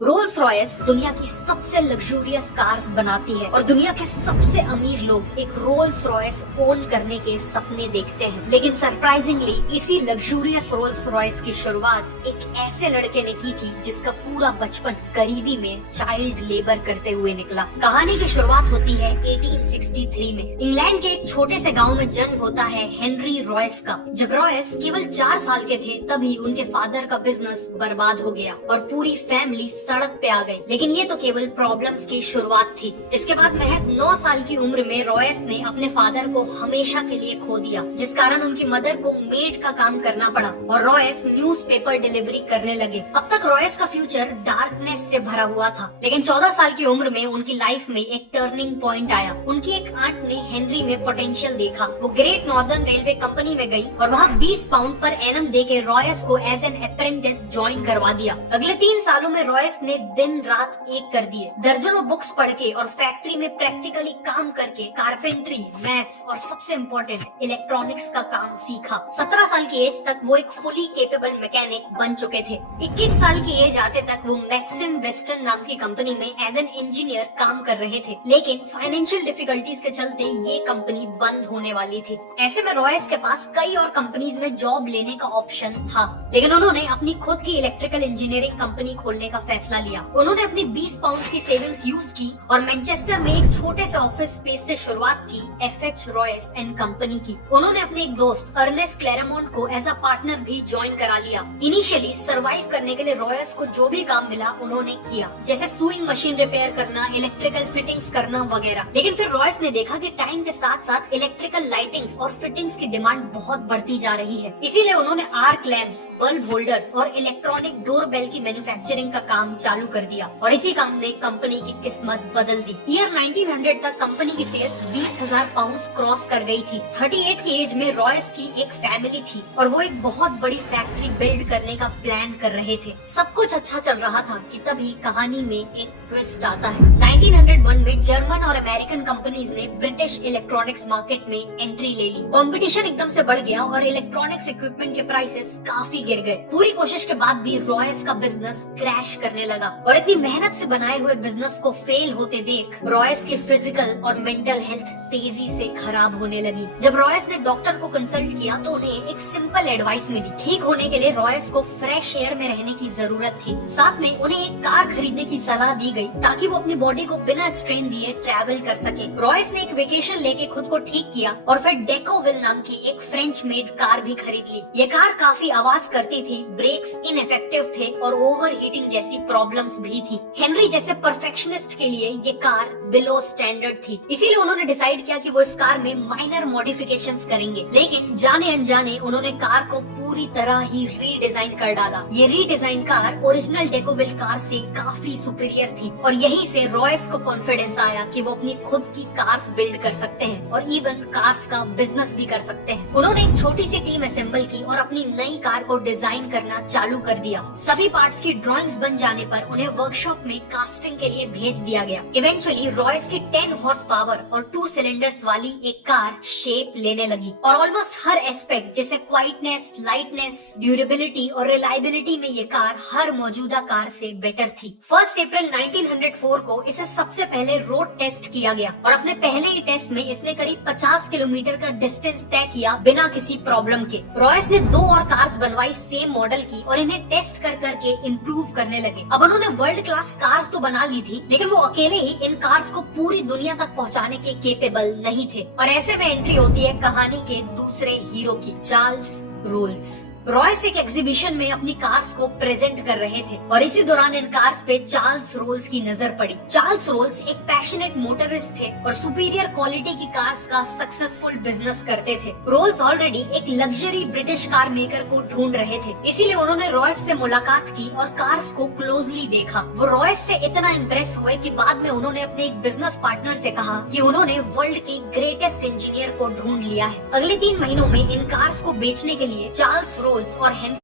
Rolls Royce दुनिया की सबसे लग्जूरियस कार्स बनाती है और दुनिया के सबसे अमीर लोग एक रोल्स रॉयस ओन करने के सपने देखते हैं। लेकिन सरप्राइजिंगली इसी लग्जूरियस रोल्स रॉयस की शुरुआत एक ऐसे लड़के ने की थी जिसका पूरा बचपन गरीबी में चाइल्ड लेबर करते हुए निकला। कहानी की शुरुआत होती है 1863 में। इंग्लैंड के एक छोटे से गाँव में जन्म होता है हेनरी रॉयस का। जब रॉयस केवल 4 साल के थे तभी उनके फादर का बिजनेस बर्बाद हो गया और पूरी फैमिली सड़क पे आ गई। लेकिन ये तो केवल प्रॉब्लम्स की शुरुआत थी। इसके बाद महज 9 साल की उम्र में रॉयस ने अपने फादर को हमेशा के लिए खो दिया, जिस कारण उनकी मदर को मेड का काम करना पड़ा और रॉयस न्यूज़पेपर डिलीवरी करने लगे। अब तक रॉयस का फ्यूचर डार्कनेस से भरा हुआ था, लेकिन 14 साल की उम्र में उनकी लाइफ में एक टर्निंग पॉइंट आया। उनकी एक आंट ने हेनरी में पोटेंशियल देखा। वो ग्रेट नॉर्दर्न रेलवे कंपनी में गई और वहाँ 20 पाउंड पर एनम देके रॉयस को एज एन अप्रेंटिस ज्वाइन करवा दिया। अगले 3 सालों में रॉयस ने दिन रात एक कर दिए। दर्जनों बुक्स पढ़ के और फैक्ट्री में प्रैक्टिकली काम करके कारपेंट्री, मैथ्स और सबसे इम्पोर्टेंट इलेक्ट्रॉनिक्स का काम सीखा। 17 साल की एज तक वो एक फुली केपेबल मैकेनिक बन चुके थे। 21 साल की एज आते तक वो मैक्सिम वेस्टर्न नाम की कंपनी में एज एन इंजीनियर काम कर रहे थे, लेकिन फाइनेंशियल डिफिकल्टीज के चलते ये कंपनी बंद होने वाली थी। ऐसे में रॉयस के पास कई और कंपनीज में जॉब लेने का ऑप्शन था, लेकिन उन्होंने अपनी खुद की इलेक्ट्रिकल इंजीनियरिंग कंपनी खोलने का फैसला लिया। उन्होंने अपनी 20 पाउंड की सेविंग्स यूज की और मैनचेस्टर में एक छोटे से ऑफिस स्पेस से शुरुआत की एफएच रॉयस एंड कंपनी की। उन्होंने अपने एक दोस्त अर्नेस्ट क्लेरेमोंट को एज अ पार्टनर भी ज्वाइन करा लिया। इनिशियली सर्वाइव करने के लिए रॉयस को जो भी काम मिला उन्होंने किया, जैसे सुइंग मशीन रिपेयर करना, इलेक्ट्रिकल फिटिंग्स करना वगैरह। लेकिन फिर रॉयस ने देखा कि टाइम के साथ साथ इलेक्ट्रिकल लाइटिंग्स और फिटिंग्स की डिमांड बहुत बढ़ती जा रही है। इसीलिए उन्होंने आर्क लैंप्स, बल्ब होल्डर्स और इलेक्ट्रॉनिक डोर बेल की मैन्युफैक्चरिंग का काम चालू कर दिया और इसी काम ने कंपनी की किस्मत बदल दी। ईयर 1900 तक कंपनी की सेल्स 20,000 पाउंड क्रॉस कर गई थी। 38 की एज में रॉयस की एक फैमिली थी और वो एक बहुत बड़ी फैक्ट्री बिल्ड करने का प्लान कर रहे थे। सब कुछ अच्छा चल रहा था कि तभी कहानी में एक ट्विस्ट आता है। 1901 में जर्मन और अमेरिकन कंपनीज ने ब्रिटिश इलेक्ट्रॉनिक्स मार्केट में एंट्री ले ली। कंपटीशन एकदम से बढ़ गया और इलेक्ट्रॉनिक्स इक्विपमेंट के प्राइसेस काफी गिर गए। पूरी कोशिश के बाद भी रॉयस का बिजनेस क्रैश करने लगा और इतनी मेहनत से बनाए हुए बिजनेस को फेल होते देख रॉयस की फिजिकल और मेंटल हेल्थ तेजी से खराब होने लगी। जब रॉयस ने डॉक्टर को कंसल्ट किया तो उन्हें एक सिंपल एडवाइस मिली। ठीक होने के लिए रॉयस को फ्रेश एयर में रहने की जरूरत थी। साथ में उन्हें एक कार खरीदने की सलाह दी गई ताकि वो अपनी बॉडी को बिना स्ट्रेन दिए ट्रैवल कर सके। रॉयस ने एक वेकेशन लेके खुद को ठीक किया और फिर डेकोविल नाम की एक फ्रेंच मेड कार भी खरीद ली। ये कार काफी आवाज करती थी, ब्रेक्स इनइफेक्टिव थे और ओवर हीटिंग जैसी प्रॉब्लम्स भी थी। हेनरी जैसे परफेक्शनिस्ट के लिए ये कार बिलो स्टैंडर्ड थी, इसीलिए उन्होंने डिसाइड किया कि वो इस कार में माइनर मॉडिफिकेशंस करेंगे। लेकिन जाने अनजाने उन्होंने कार को पूरी तरह ही रीडिजाइन कर डाला। ये रीडिजाइन कार ओरिजिनल डेकोविल कार से काफी सुपीरियर थी और यहीं से रॉयस को कॉन्फिडेंस आया कि वो अपनी खुद की कार्स बिल्ड कर सकते हैं और इवन कार्स का बिजनेस भी कर सकते हैं। उन्होंने एक छोटी सी टीम असेंबल की और अपनी नई कार को डिजाइन करना चालू कर दिया। सभी पार्ट्स की ड्राइंग्स बन जाने पर उन्हें वर्कशॉप में कास्टिंग के लिए भेज दिया गया। इवेंचुअली रॉयस की 10 हॉर्स पावर और 2 सिलेंडर्स वाली एक कार शेप लेने लगी और ऑलमोस्ट हर एस्पेक्ट जैसे क्वाइटनेस, लाइटनेस, ड्यूरेबिलिटी और रिलायबिलिटी में ये कार हर मौजूदा कार से बेटर थी। 1 अप्रैल 1904 को इसे सबसे पहले रोड टेस्ट किया गया और अपने पहले ही टेस्ट में इसने करीब 50 किलोमीटर का डिस्टेंस तय किया बिना किसी प्रॉब्लम के। रॉयस ने 2 और कार्स बनवाई सेम मॉडल की और इन्हें टेस्ट कर करके इम्प्रूव करने लगे। अब उन्होंने वर्ल्ड क्लास कार्स तो बना ली थी, लेकिन वो अकेले ही इन कार्स को पूरी दुनिया तक पहुंचाने के केपेबल नहीं थे और ऐसे में एंट्री होती है कहानी के दूसरे हीरो की, चार्ल्स रोल्स। रॉयस एक एग्जीबिशन में अपनी कार्स को प्रेजेंट कर रहे थे और इसी दौरान इन कार्स पे चार्ल्स रोल्स की नजर पड़ी। चार्ल्स रोल्स एक पैशनेट मोटरिस्ट थे और सुपीरियर क्वालिटी की कार्स का सक्सेसफुल बिजनेस करते थे। रोल्स ऑलरेडी एक लग्जरी ब्रिटिश कार मेकर को ढूंढ रहे थे, इसीलिए उन्होंने रॉयस से मुलाकात की और कार्स को क्लोजली देखा। वो रॉयस से इतना इम्प्रेस हुए कि बाद में उन्होंने अपने एक बिजनेस पार्टनर से कहा कि उन्होंने वर्ल्ड के ग्रेटेस्ट इंजीनियर को ढूंढ लिया है। अगले 3 महीनों में इन कार्स को बेचने के लिए चार्ल्स रोल्स और हेनरी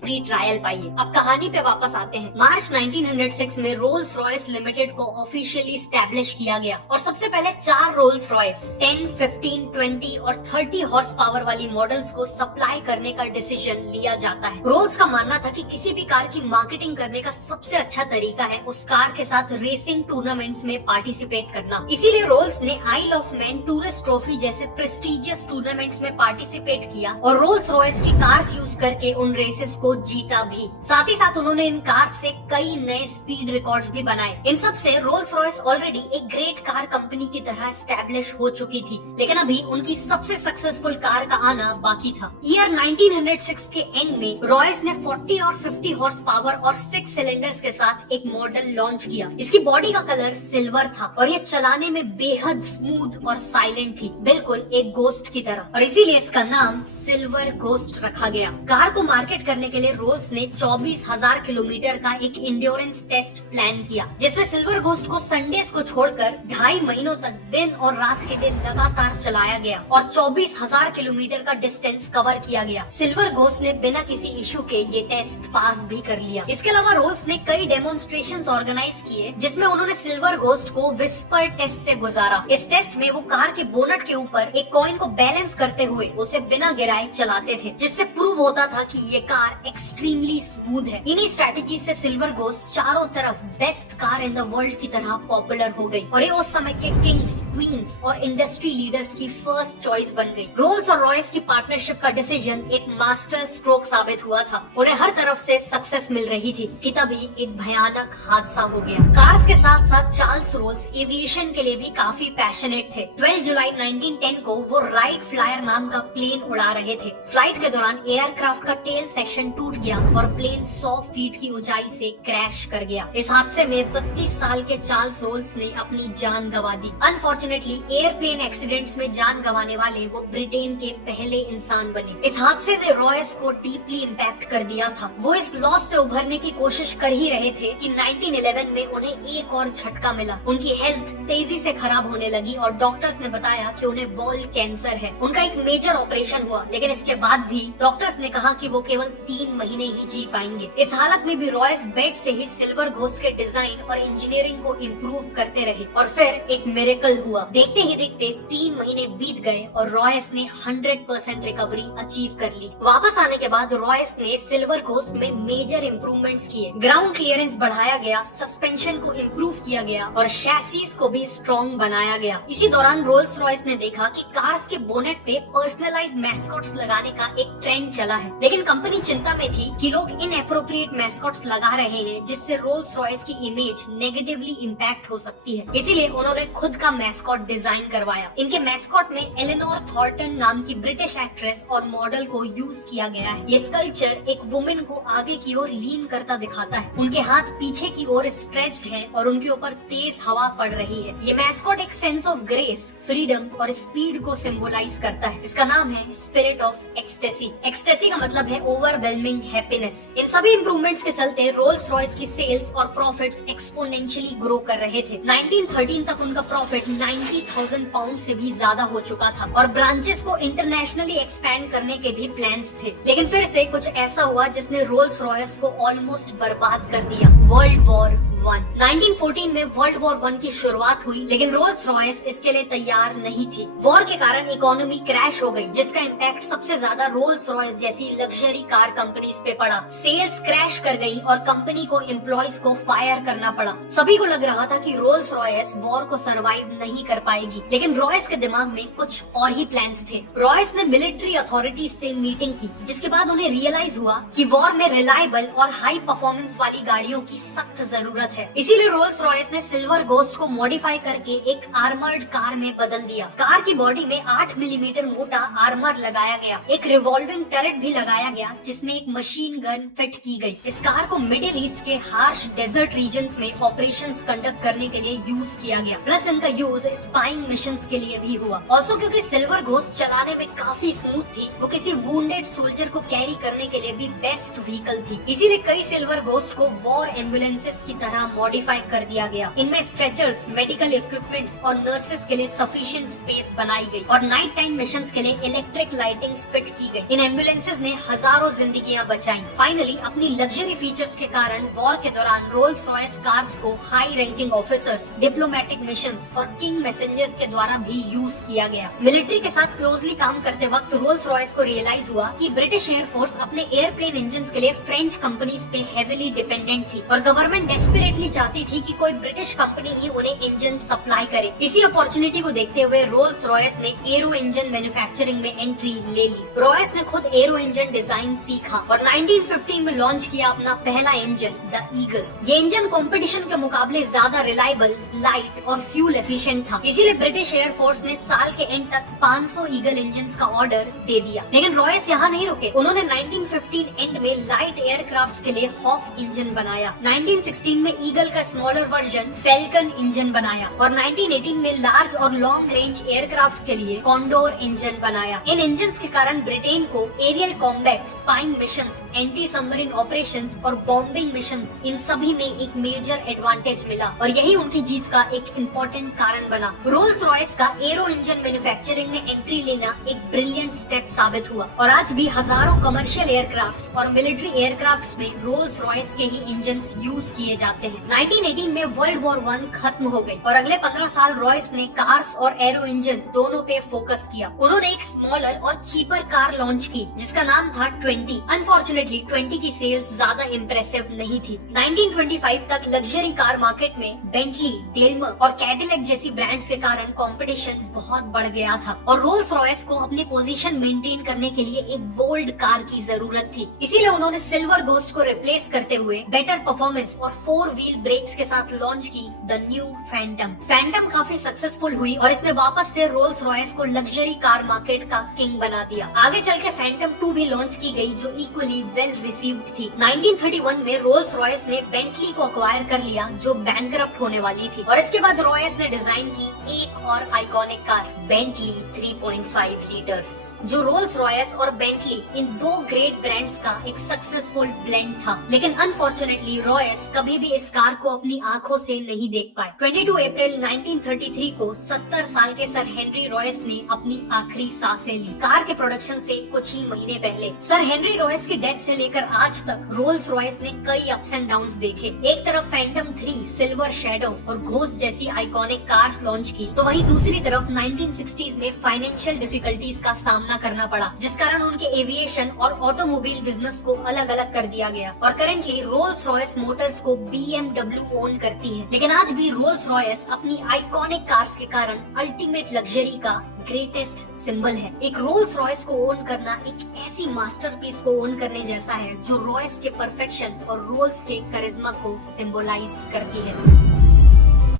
फ्री ट्रायल पाइए। अब कहानी पे वापस आते हैं। मार्च 1906 में रोल्स रॉयस लिमिटेड को ऑफिशियली स्टैब्लिश किया गया और सबसे पहले 4 रोल्स रॉयस 10, 15, 20 और 30 हॉर्स पावर वाली मॉडल्स को सप्लाई करने का डिसीजन लिया जाता है। रोल्स का मानना था कि किसी भी कार की मार्केटिंग करने का सबसे अच्छा तरीका है उस कार के साथ रेसिंग टूर्नामेंट्स में पार्टिसिपेट करना। इसीलिए रोल्स ने आइल ऑफ मैन टूरिस्ट ट्रॉफी जैसे प्रेस्टिजियस टूर्नामेंट्स में पार्टिसिपेट किया और रोल्स रॉयस की कार्स यूज करके उन रेसेस को जीता भी। साथ ही साथ उन्होंने इन कार्स से कई नए स्पीड रिकॉर्ड्स भी बनाए। इन सब से रोल्स रॉयस ऑलरेडी एक ग्रेट कार कंपनी की तरह एस्टैब्लिश हो चुकी थी, लेकिन अभी उनकी सबसे सक्सेसफुल कार का आना बाकी था। ईयर 1906 के एंड में रॉयस ने 40 और 50 हॉर्स पावर और 6 सिलेंडर्स के साथ एक मॉडल लॉन्च किया। इसकी बॉडी का कलर सिल्वर था और ये चलाने में बेहद स्मूथ और साइलेंट थी, बिल्कुल एक गोस्ट की तरह, और इसीलिए इसका नाम सिल्वर गोस्ट रखा गया। कार को मार्केट करने के लिए रोल्स ने 24,000 किलोमीटर का एक इंड्योरेंस टेस्ट प्लान किया, जिसमें सिल्वर गोस्ट को संडेज को छोड़कर 2.5 महीनों तक दिन और रात के लिए लगातार चलाया गया और 24,000 किलोमीटर का डिस्टेंस कवर किया गया। सिल्वर गोस्ट ने बिना किसी इशू के ये टेस्ट पास भी कर लिया। इसके अलावा रोल्स ने कई डेमोन्स्ट्रेशंस ऑर्गेनाइज किए जिसमें उन्होंने सिल्वर गोस्ट को विस्पर टेस्ट से गुजारा। इस टेस्ट में वो कार के बोनट के ऊपर एक कॉइन को बैलेंस करते हुए उसे बिना गिराए चलाते थे, जिससे प्रूव होता था कि ये कार एक्सट्रीमली स्मूथ है। इन्हीं स्ट्रेटेजी से सिल्वर गोस्ट चारों तरफ best car in the world की तरह पॉपुलर हो गई और ये उस समय के किंग्स, क्वींस और इंडस्ट्री लीडर्स की फर्स्ट चॉइस बन गई। रोल्स और रॉयस की पार्टनरशिप का डिसीजन एक मास्टर स्ट्रोक साबित हुआ था। उन्हें हर तरफ से सक्सेस मिल रही थी कि तभी एक भयानक हादसा हो गया। कार्स के साथ साथ चार्ल्स रोल्स एविएशन के लिए भी काफी पैशनेट थे। 12 जुलाई 1910 को वो राइट फ्लायर नाम का प्लेन उड़ा रहे थे। फ्लाइट के दौरान एयरक्राफ्ट का टेल सेक्शन टूट गया और प्लेन 100 फीट की ऊंचाई से क्रैश कर गया। इस हादसे में 32 साल के चार्ल्स रोल्स ने अपनी जान गंवा दी। अनफॉर्चुनेटली एयरप्लेन एक्सीडेंट्स में जान गंवाने वाले वो ब्रिटेन के पहले इंसान बने। इस हादसे ने रॉयस को डीपली इम्पैक्ट कर दिया था। वो इस लॉस से उभरने की कोशिश कर ही रहे थे कि 1911 में उन्हें एक और झटका मिला। उनकी हेल्थ तेजी से खराब होने लगी और डॉक्टर्स ने बताया कि उन्हें बॉल कैंसर है। उनका एक मेजर ऑपरेशन हुआ, लेकिन इसके बाद भी डॉक्टर्स ने कहा कि वो केवल 3 महीने ही जी पाएंगे। इस हालत में भी रॉयस बेड से ही सिल्वर घोस्ट के डिजाइन और इंजीनियरिंग को इम्प्रूव करते रहे और फिर एक मिरेकल हुआ। देखते ही देखते 3 महीने बीत गए और रॉयस ने 100% रिकवरी अचीव कर ली। वापस आने के बाद रॉयस ने सिल्वर घोस्ट में मेजर इम्प्रूवमेंट्स किए। ग्राउंड क्लियरेंस बढ़ाया गया, सस्पेंशन को इम्प्रूव किया गया और शैसीज को भी स्ट्रॉन्ग बनाया गया। इसी दौरान रोल्स रॉयस ने देखा कि कार्स के बोनेट पे पर्सनलाइज मैस्कॉट्स लगाने का एक ट्रेंड चला है, लेकिन कंपनी चिंता में थी कि लोग इनएप्रोप्रिएट मैस्कॉट्स लगा रहे हैं जिससे रोल्स रॉयस की इमेज नेगेटिवली इम्पैक्ट हो सकती है। इसीलिए उन्होंने खुद का मैस्कॉट डिजाइन करवाया। इनके मैस्कॉट में एलेनोर थॉर्टन नाम की ब्रिटिश एक्ट्रेस और मॉडल को यूज किया गया है। ये स्कल्पचर एक वुमेन को आगे की ओर लीन करता दिखाता है। उनके हाथ पीछे की ओर स्ट्रेच्ड हैं और उनके ऊपर तेज हवा पड़ रही है। ये मैस्कॉट एक सेंस ऑफ ग्रेस, फ्रीडम और स्पीड को सिंबलाइज करता है। इसका नाम है स्पिरिट ऑफ एक्सटेसी। एक्सटेसी का मतलब है ओवरवेलमिंग हैप्पीनेस। इन सभी इम्प्रूवमेंट्स के चलते रोल्स रॉयस की सेल्स और प्रॉफिट्स एक्सपोनेंशियली ग्रो कर रहे थे। 1913 तक उनका प्रॉफिट 90,000 पाउंड से भी ज्यादा हो चुका था और ब्रांचेस को इंटरनेशनली एक्सपैंड करने के भी प्लान्स थे। लेकिन फिर से कुछ ऐसा हुआ जिसने रोल्स रॉयस को ऑलमोस्ट बर्बाद कर दिया। वर्ल्ड वॉर 1914 में वर्ल्ड वॉर 1 की शुरुआत हुई, लेकिन रोल्स रॉयस इसके लिए तैयार नहीं थी। वॉर के कारण इकोनॉमी क्रैश हो गई, जिसका इम्पैक्ट सबसे ज्यादा रोल्स रॉयस जैसी लग्जरी कार कंपनीज पे पड़ा। सेल्स क्रैश कर गई और कंपनी को एम्प्लॉयज को फायर करना पड़ा। सभी को लग रहा था कि रोल्स रॉयस वॉर को सरवाइव नहीं कर पाएगी, लेकिन रॉयस के दिमाग में कुछ और ही प्लान्स थे। रॉयस ने मिलिट्री अथॉरिटीज से मीटिंग की, जिसके बाद उन्हें रियलाइज हुआ कि वॉर में रिलायबल और हाई परफॉर्मेंस वाली गाड़ियों की सख्त जरूरत है। इसीलिए रोल्स रॉयस ने सिल्वर घोस्ट को मॉडिफाई करके एक आर्मर्ड कार में बदल दिया। कार की बॉडी में 8 मिलीमीटर मोटा आर्मर लगाया गया। एक रिवॉल्विंग टरेट भी लगाया गया जिसमें एक मशीन गन फिट की गई। इस कार को मिडिल ईस्ट के हार्श डेजर्ट रीजन्स में ऑपरेशंस कंडक्ट करने के लिए यूज किया गया। प्लस इनका यूज स्पाइंग मिशंस के लिए भी हुआ। ऑल्सो क्योंकि सिल्वर घोस्ट चलाने में काफी स्मूथ थी, वो किसी वुंडेड सोल्जर को कैरी करने के लिए भी बेस्ट व्हीकल थी। इसीलिए कई सिल्वर घोस्ट को वॉर एम्बुलेंसेस की तरह तरह मॉडिफाई कर दिया गया। इनमें स्ट्रेचर्स, मेडिकल इक्विपमेंट्स और नर्सेस के लिए सफिशिएंट स्पेस बनाई गई और नाइट टाइम मिशंस के लिए इलेक्ट्रिक लाइटिंग फिट की गई। इन एम्बुलेंसेज ने हजारों जिंदगियां बचाई। फाइनली अपनी लग्जरी फीचर्स के कारण वॉर के दौरान रोल्स रॉयस कार्स को high ranking officers, diplomatic missions और किंग मैसेंजर्स के द्वारा भी यूज किया गया। मिलिट्री के साथ क्लोजली काम करते वक्त रोल्स रॉयस को रियलाइज हुआ कि ब्रिटिश एयरफोर्स अपने एयरप्लेन इंजन्स के लिए फ्रेंच कंपनीज पे हेविली डिपेंडेंट थी और गवर्नमेंट डेस्परेटली चाहती थी कि कोई ब्रिटिश कंपनी ही उन्हें इंजन सप्लाई करे। इसी अपॉर्चुनिटी को देखते हुए रोल्स रॉयस ने एरो इंजन मैन्युफैक्चरिंग में एंट्री ले ली। रॉयस ने खुद एरो इंजन डिजाइन सीखा और 1915 में लॉन्च किया अपना पहला इंजन द ईगल। ये इंजन कंपटीशन के मुकाबले ज्यादा रिलायबल, लाइट और फ्यूल एफिशिएंट था। इसीलिए ब्रिटिश एयरफोर्स ने साल के एंड तक 500 ईगल इंजन्स का ऑर्डर दे दिया। लेकिन रॉयस यहाँ नहीं रुके। उन्होंने 1915 एंड में लाइट एयरक्राफ्ट के लिए हॉक इंजन बनाया। 1916 में ईगल का स्मॉलर वर्जन फैल्कन इंजन बनाया और 1918 में लार्ज और लॉन्ग रेंज एयरक्राफ्ट के लिए कॉन्डोर इंजन बनाया। इन इंजन्स के कारण ब्रिटेन को aerial combat, spying missions, anti submarine operations और बॉम्बिंग मिशंस, इन सभी में एक मेजर एडवांटेज मिला और यही उनकी जीत का एक इम्पोर्टेंट कारण बना। रोल्स रॉयस का एरो इंजन मैन्युफैक्चरिंग में एंट्री लेना एक ब्रिलियंट स्टेप साबित हुआ और आज भी हजारों कमर्शियल एयरक्राफ्ट्स और मिलिट्री एयरक्राफ्ट्स में रोल्स रॉयस के ही इंजन्स यूज किए जाते हैं। 1918 में वर्ल्ड वॉर 1 खत्म हो गई और अगले 15 साल रॉयस ने कार्स और एरो इंजन दोनों पे फोकस किया। उन्होंने एक स्मॉलर और चीपर कार लॉन्च की जिसका नाम था 20। अनफॉर्चुनेटली 20 की सेल्स ज्यादा इम्प्रेसिव नहीं थी। 1925 तक लग्जरी कार मार्केट में बेंटली, डेल्मर और कैडिलैक जैसी ब्रांड्स के कारण कंपटीशन बहुत बढ़ गया था और रोल्स रॉयस को अपनी पोजीशन मेंटेन करने के लिए एक बोल्ड कार की जरूरत थी। इसीलिए उन्होंने सिल्वर गोस्ट को रिप्लेस करते हुए बेटर परफॉर्मेंस और 4 व्हील ब्रेक्स के साथ लॉन्च की द न्यू फैंटम। फैंटम काफी सक्सेसफुल हुई और इसने वापस से रोल्स रॉयस को लग्जरी कार मार्केट का किंग बना दिया। आगे चल के फैंटम 2 भी लॉन्च की गई जो इक्वली वेल रिसीव्ड थी। 1931 में रोल्स रॉयस ने बेंटली को अक्वायर कर लिया जो बैंकरप्ट होने वाली थी और इसके बाद रॉयस ने डिजाइन की एक और आइकॉनिक कार बेंटली 3.5 लीटर्स, जो रोल्स रॉयस और बेंटली इन 2 ग्रेट ब्रांड्स का एक सक्सेसफुल ब्लेंड था। लेकिन अनफॉर्चुनेटली रॉयस कभी भी इस कार को अपनी आंखों से नहीं देख पाए। 22 अप्रैल 1933 को 70 साल के सर हेनरी रॉयस ने अपनी आखिरी सांसें ली। कार के प्रोडक्शन से कुछ ही महीने पहले सर हेनरी रॉयस की डेथ से लेकर आज तक रोल्स रॉयस ने कई अप्स एंड डाउन्स देखे। एक तरफ फैंटम 3, सिल्वर शैडो और घोस्ट जैसी आइकॉनिक कार्स लॉन्च की तो वहीं दूसरी तरफ 1960s में फाइनेंशियल डिफिकल्टीज का सामना करना पड़ा जिस कारण उनके एविएशन और ऑटोमोबाइल बिजनेस को अलग अलग कर दिया गया और करेंटली रोल्स रॉयस मोटर्स को BMW ओन करती है। लेकिन आज भी रोल्स रॉयस अपनी आइकॉनिक कार्स के कारण अल्टीमेट लग्जरी का ग्रेटेस्ट सिंबल है। एक रोल्स रॉयस को ओन करना एक ऐसी मास्टरपीस को ओन करने जैसा है जो रॉयस के परफेक्शन और रोल्स के करिश्मा को सिंबलाइज करती है।